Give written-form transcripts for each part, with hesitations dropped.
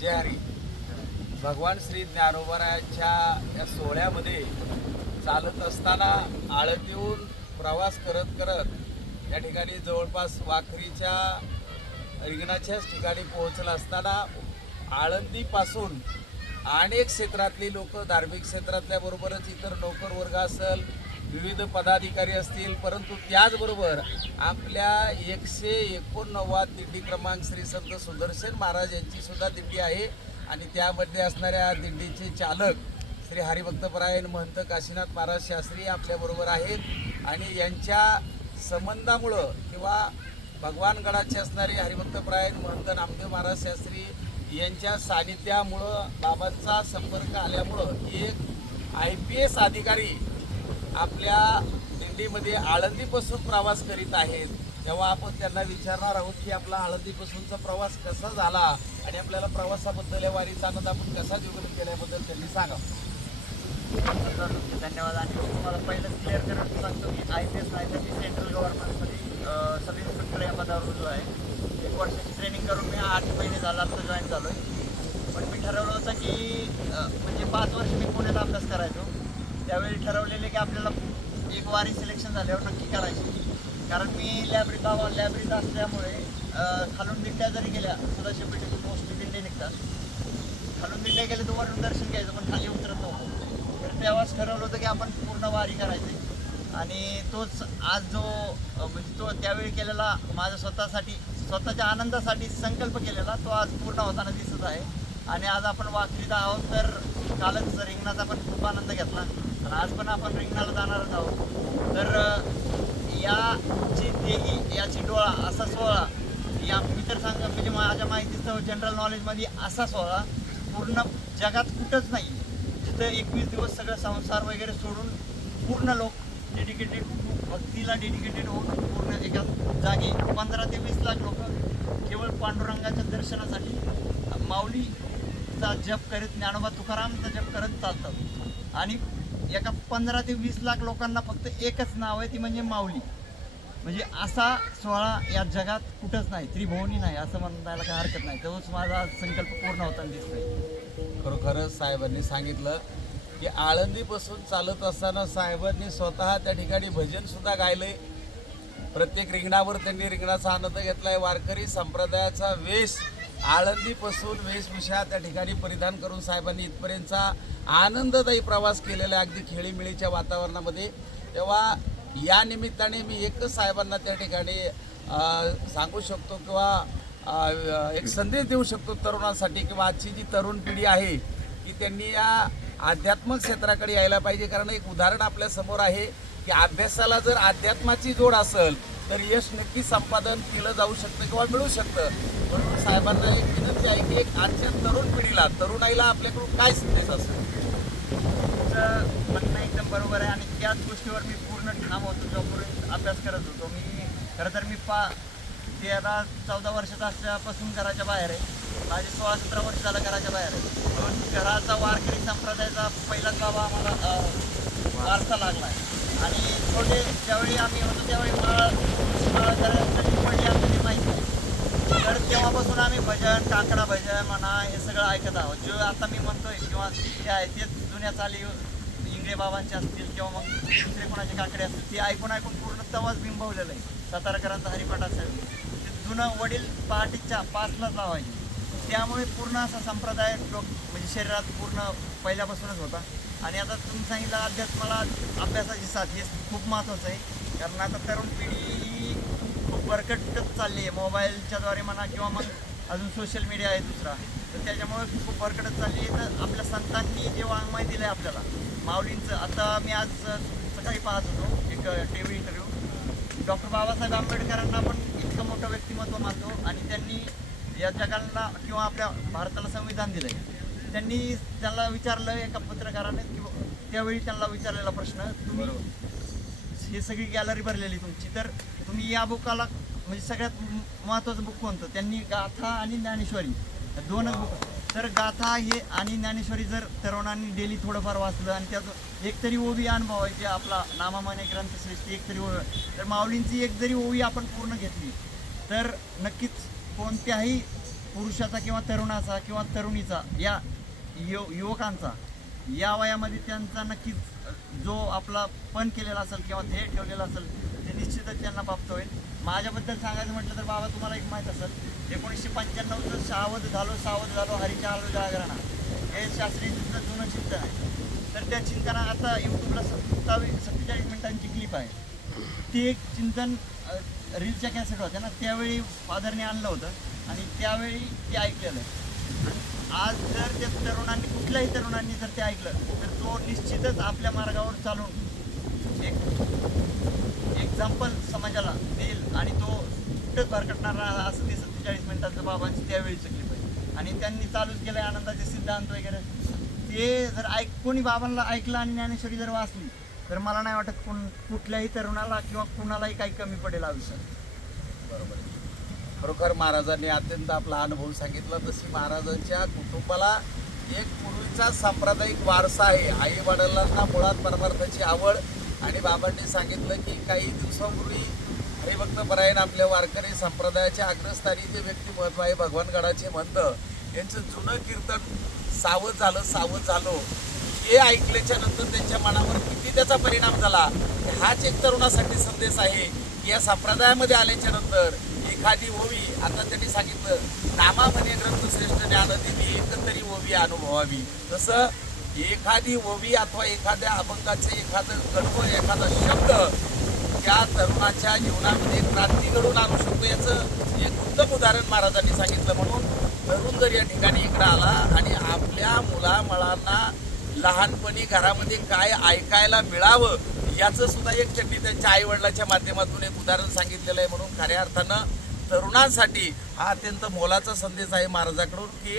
जय हरी. भगवान श्री ज्ञानोबारायांच्या या सोहळ्यामध्ये चालत असताना आळंदीहून प्रवास करत करत या ठिकाणी जवळपास वाखरीच्या रिंगणाच्याच ठिकाणी पोहोचलं असताना आळंदीपासून अनेक क्षेत्रातली लोक, धार्मिक क्षेत्रातल्या बरोबरच इतर नोकर वर्ग असेल, विविध पदाधिकारी असतील, परंतु त्याचबरोबर आपल्या 189 दिंडी क्रमांक श्री संत सुदर्शन महाराज यांची सुद्धा दिंडी आहे आणि त्यामध्ये असणाऱ्या दिंडीचे चालक श्री हरिभक्तपरायण महंत काशीनाथ महाराज शास्त्री आपल्याबरोबर आहेत आणि यांच्या संबंधामुळं किंवा भगवानगडाचे असणारे हरिभक्तपरायण महंत नामदेव महाराज शास्त्री यांच्या सानिध्यामुळं बाबांचा संपर्क आल्यामुळं एक IPS अधिकारी आपल्या दिंडीमध्ये आळंदीपासून प्रवास करीत आहेत. तेव्हा आपण त्यांना विचारणार आहोत की आपला आळंदीपासूनचा प्रवास कसा झाला आणि आपल्याला प्रवासाबद्दल या वारीचा आनंद आपण कसा द्विगुणित केल्याबद्दल त्यांनी सांगावं. धन्यवाद. आणि मी तुम्हाला पहिलंच क्लिअर करून सांगतो की IPS नाही तर मी सेंट्रल गव्हर्नमेंटमध्ये सब इन्स्पेक्टर या पदावर रुजू आहे. 1 वर्षाची ट्रेनिंग करून मी 8 महिने झाला आता जॉईन झालो आहे. पण मी ठरवलं होतं की म्हणजे 5 वर्ष मी पुण्यात अभ्यास करायचो. त्यावेळी ठरवलेले की आपल्याला एक वारी सिलेक्शन झाल्यावर नक्की करायची. कारण मी लॅब्रीत असल्यामुळे खालून दिंड्या जरी गेल्या सदाशिव पेठेची मोस्टली दिंडे निघतात. खालून दिंड्या गेले तर वरून दर्शन घ्यायचं पण खाली उतरत नव्हतं. तर तेव्हाच ठरवलं होतं की आपण पूर्ण वारी करायची. आणि तोच आज जो म्हणजे तो त्यावेळी केलेला माझ्या स्वतःच्या आनंदासाठी संकल्प केलेला तो आज पूर्ण होताना दिसत आहे. आणि आज आपण वाखरीत आहोत. तर कालच रिंगणाचा पण खूप आनंद घेतला आणि आज पण आपण रिंगणाला जाणारच आहोत. तर याची देही याची डोळा असा सोहळा या मी तर म्हणजे माझ्या माहितीचं जनरल नॉलेजमध्ये असा सोहळा पूर्ण जगात कुठंच नाही जिथं 21 दिवस सगळं संसार वगैरे सोडून पूर्ण लोक डेडिकेटेड भक्तीला डेडिकेटेड होऊन पूर्ण एका जागी 15 ते 20 लाख लोक केवळ पांडुरंगाच्या दर्शनासाठी माऊलीचा जप करत, ज्ञानोबा तुकारामचा जप करत चालतात. आणि एका 15 ते 20 लाख लोकांना फक्त एकच नाव आहे, ती म्हणजे माऊली. म्हणजे असा सोहळा या जगात कुठंच नाही, त्रिभुवनी नाही असं म्हणायला काही हरकत नाही. तोच माझा संकल्प पूर्ण होताना दिसतोय. खरोखरच साहेबांनी सांगितलं की आळंदीपासून चालत असताना साहेबांनी स्वतः त्या ठिकाणी भजन सुद्धा गायले. प्रत्येक रिंगणावर त्यांनी रिंगणाचा आनंद घेतलाय. वारकरी संप्रदायाचा वेश आळंदीपासून वेशभूषा त्या ठिकाणी परिधान करून साहेबांनी इथपर्यंतचा आनंददायी प्रवास केलेला आहे अगदी खेळीमेळीच्या वातावरणामध्ये. तेव्हा या निमित्ताने मी एकच साहेबांना त्या ठिकाणी सांगू शकतो किंवा एक संदेश देऊ शकतो तरुणांसाठी किंवा आजची जी तरुण पिढी आहे की त्यांनी या आध्यात्मिक क्षेत्राकडे यायला पाहिजे. कारण एक उदाहरण आपल्या समोर आहे की अभ्यासाला जर अध्यात्माची जोड असेल तर यश नक्की संपादन केलं जाऊ शकतं किंवा मिळू शकतं. म्हणून साहेबांना एक विनंती आहे की एक आजच्या तरुण पिढीला, तरुणाईला आपल्याकडून काय संदेश असेल? तुमचं म्हणणं एकदम बरोबर आहे आणि त्याच गोष्टीवर मी पूर्ण ठाम होतो. जोपर्यंत अभ्यास करत होतो मी खरं तर मी 13-14 वर्षाचा असल्यापासून घराच्या बाहेर आहे. माझे 16-17 वर्ष झालं घराच्या बाहेर आहे. म्हणून घराचा वारकरी संप्रदायाचा पहिलाच बाबा आम्हाला वारसा लागला आहे. आणि छोटे ज्यावेळी आम्ही होतो त्यावेळी माळ करायची पडली आपल्याला माहीत नाही. तर तेव्हापासून आम्ही भजन, काकडा भजन म्हणा हे सगळं ऐकत आहोत. जो आता मी म्हणतोय किंवा ते आहे तेच जुन्या चाली इंगळे बाबांचे असतील किंवा मग दुसरे कोणाचे काकडे असतील ते ऐकून पूर्ण तवाच बिंबवलेलं आहे. साताराकरांचा हरिपाठ असेल ते जुनं वडील पहाटेच्या 5लाच लावायचे. त्यामुळे पूर्ण असा संप्रदाय म्हणजे शरीरात पूर्ण पहिल्यापासूनच होता. आणि आता तुम्ही सांगितलं अध्यात्माला अभ्यासाची साथ हे खूप महत्त्वाचं आहे. कारण आता तरुण पिढी ही खूप भरकटच चालली आहे. मोबाईलच्याद्वारे म्हणा किंवा मग अजून सोशल मीडिया आहे दुसरा, तर त्याच्यामुळे खूप भरकटच चालली आहे. तर आपल्या संतांनी जे वाङ्मय दिलं आहे आपल्याला माऊलींचं, आता मी आज सकाळी पाहत होतो एक TV इंटरव्ह्यू. डॉक्टर बाबासाहेब आंबेडकरांना आपण इतकं मोठं व्यक्तिमत्व मानतो आणि त्यांनी या जगाला किंवा आपल्या भारताला संविधान दिलं आहे. त्यांना विचारलं एका पत्रकाराने किंवा त्यावेळी त्यांना विचारलेला प्रश्न, तुम्ही हे सगळी गॅलरी भरलेली तुमची, तर तुम्ही या बुकाला म्हणजे सगळ्यात महत्त्वाचं बुक कोणतं? त्यांनी गाथा आणि ज्ञानेश्वरी 2च बुक. तर गाथा हे आणि ज्ञानेश्वरी जर तरुणांनी डेली थोडंफार वाचलं आणि त्याचं एक तरी ओवी अनुभवायची, आपला नामामाने ग्रंथश्रेष्ठी एक तरी ओवी, तर माऊलींची एक जरी ओवी आपण पूर्ण घेतली तर नक्कीच कोणत्याही पुरुषाचा किंवा तरुणाचा किंवा तरुणीचा या युवकांचा या वयामध्ये त्यांचा नक्कीच जो आपला पण केलेला असेल किंवा ध्येय ठेवलेला असेल ते निश्चितच त्यांना प्राप्त होईल. माझ्याबद्दल सांगायचं म्हटलं तर बाबा तुम्हाला एक माहीत असेल 1995चं सावध झालो हरीच्या आलो जागरणा हे शास्त्रीय जुनं चिंतन आहे. तर त्या चिंतना आता यूट्यूबला 47 मिनिटांची क्लिप आहे. ती एक चिंतन रीलच्या कॅसेट होत्या ना त्यावेळी फादरने आणलं होतं आणि त्यावेळी ते ऐकलेलं आहे. आज जर त्या तरुणांनी कुठल्याही तरुणांनी जर ते ऐकलं तर तो निश्चितच आपल्या मार्गावर चालून एक एक्झाम्पल समाजाला देईल आणि तो कुठंच भरकटणारा असं ते 47 मिनिटांचं बाबांची त्यावेळीचं क्लिप आहे. आणि त्यांनी चालूच केलं आहे आनंदाचे सिद्धांत वगैरे. ते जर कोणी बाबांना ऐकलं आणि ज्ञानेश्वरी जर वाचली तर मला नाही वाटत कुठल्याही तरुणाला किंवा कुणालाही काही कमी पडेल आयुष्यात. बरोबर. खरोखर महाराजांनी अत्यंत आपला अनुभव सांगितला. तशी महाराजांच्या कुटुंबाला एक पूर्वीचा सांप्रदायिक वारसा आहे. आई वडिलांना मुळात परमार्थाची आवड आणि बाबांनी सांगितलं की काही दिवसांपूर्वी हरिभक्त परायण आपल्या वारकरी संप्रदायाच्या अग्रस्थानी जे व्यक्तिमत्व आहे भगवानगडाचे महंत यांचं जुनं कीर्तन सावध झालो हे ऐकल्याच्या नंतर त्यांच्या मनावर किती त्याचा परिणाम झाला. हाच एक तरुणासाठी संदेश आहे की या संप्रदायामध्ये आल्याच्या नंतर एखादी ओवी आता त्यांनी सांगितलं नामामध्ये ग्रंथश्रेष्ठ ज्ञानदेवी एकंदरी ओवी अनुभवावी. तसं एखादी ओवी अथवा एखाद्या अभंगाचे एखादं कडवं एखादा शब्द त्या तरुणाच्या जीवनामध्ये क्रांती घडून आणू शकतो याचं एक उत्तम उदाहरण महाराजांनी सांगितलं. म्हणून तरुण जर या ठिकाणी इकडं आला आणि आपल्या मुलामुळांना लहानपणी घरामध्ये काय ऐकायला मिळावं याचं सुद्धा एक त्यांनी त्यांच्या आईवडिलाच्या माध्यमातून एक उदाहरण सांगितलेलं आहे. म्हणून खऱ्या अर्थानं तरुणांसाठी हा अत्यंत मोलाचा संदेश आहे महाराजाकडून की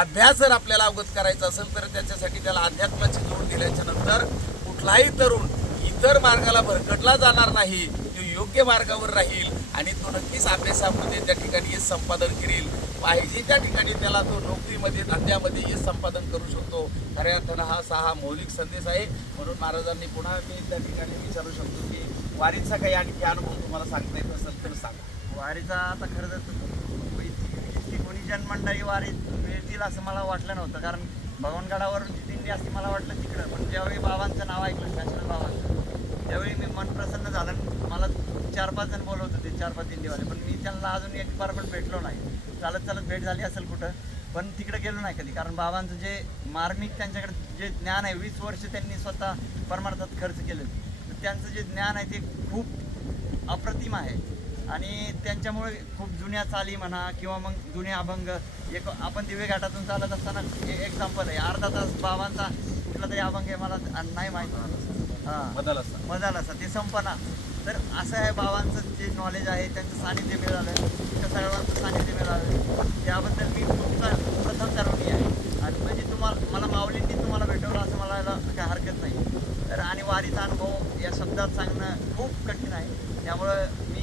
अभ्यास जर आपल्याला अवगत करायचा असेल तर त्याच्यासाठी त्याला अध्यात्माची जोड दिल्याच्या नंतर कुठलाही तरुण इतर मार्गाला भरकटला जाणार नाही. तो योग्य मार्गावर राहील आणि तो नक्कीच अभ्यासामध्ये त्या ठिकाणी यश संपादन करेल. पाहिजे त्या ठिकाणी त्याला तो नोकरीमध्ये धंद्यामध्ये यश संपादन करू शकतो. खऱ्या अर्थानं हा मौलिक संदेश आहे. म्हणून महाराजांनी पुन्हा मी त्या ठिकाणी विचारू शकतो की वारीचा काही आणखी अनुभव तुम्हाला सांगता येत असेल तर सांगा. वारीचा आता खरं तर इतकी कोणी जनमंडळी वारीत मिळतील असं मला वाटलं नव्हतं. कारण भगवानगडावरून जी दिंडी असते मला वाटलं तिकडं. पण ज्यावेळी बाबांचं नाव ऐकलं शास्त्री बाबांचं त्यावेळी मी मन प्रसन्न झालं. मला 4-5 जण बोलवत होते 4-5 दिंडीवाले. पण मी त्यांना अजून एक बार पण भेटलो नाही. चालत भेट झाली असेल कुठं पण तिकडे गेलो नाही कधी. कारण बाबांचं जे मार्मिक त्यांच्याकडे जे ज्ञान आहे 20 वर्ष त्यांनी स्वतः परमार्थात खर्च केले. तर त्यांचं जे ज्ञान आहे ते खूप अप्रतिम आहे. आणि त्यांच्यामुळे खूप जुन्या चाली म्हणा किंवा मग जुने अभंग एक आपण दिवे घाटातून चालत असताना एक्झाम्पल आहे अर्धा तास बाबांचा कुठला तरी अभंग आहे मला नाही माहीत मदाल असा ते संपना. तर असं आहे बाबांचं जे नॉलेज आहे त्यांचं सानिध्य मिळालं त्या सर्वांचं सानिध्य मिळालं त्याबद्दल मी प्रथम तरुणी आहे. आणि म्हणजे मला माऊलींनी तुम्हाला भेटवलं असं मला काही हरकत नाही. तर आणि वारीचा अनुभव या शब्दात सांगणं खूप कठीण आहे. त्यामुळं मी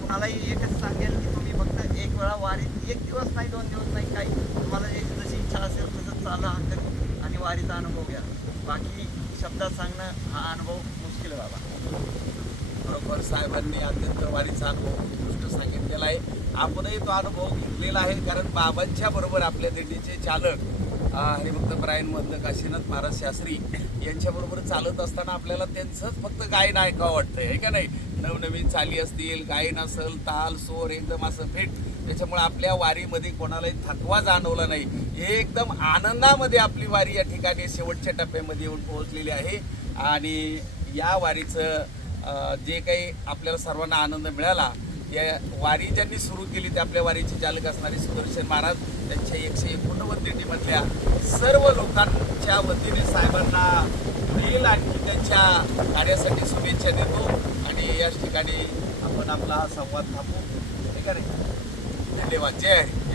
कुणालाही एकच सांगेल की तुम्ही फक्त एक वेळा वारीत 1 दिवस नाही 2 दिवस नाही काही तुम्हाला जशी इच्छा असेल तसं चाला हरकत आणि वारीचा अनुभव घ्या. बाकी शब्दात सांगणं हा अनुभव मुश्किल आहे बाबा. बरोबर साहेबांनी अत्यंत वारीचा अनुभव उत्कृष्ट सांगितलेला आहे. आपणही तो अनुभव घेतलेला आहे. कारण बाबांच्या बरोबर आपल्या दिंडीचे चालक हरिभक्त परायण महंत काशीनाथ महाराज शास्त्री यांच्याबरोबर चालत असताना आपल्याला त्यांचंच फक्त गायन ऐकावं वाटतं आहे का नाही. नवनवीन चाली असतील गायन असेल ताल सोर एकदम असं फिट. त्याच्यामुळे आपल्या वारीमध्ये कोणालाही थकवा जाणवला नाही. एकदम आनंदामध्ये आपली वारी या ठिकाणी शेवटच्या टप्प्यामध्ये येऊन पोहोचलेली आहे. आणि या वारीचं जे काही आपल्याला सर्वांना आनंद मिळाला या वारी ज्यांनी सुरू केली ते आपल्या वारीचे चालक असणारे सुदर्शन महाराज त्यांच्या 151 दिंडीमधल्या सर्व लोकांच्या वतीने साहेबांना पुढील आणि त्यांच्या कार्यासाठी शुभेच्छा देतो. आणि याच ठिकाणी आपण आपला हा संवाद थांबवू. ठीक आहे. धन्यवाद. जय हरी.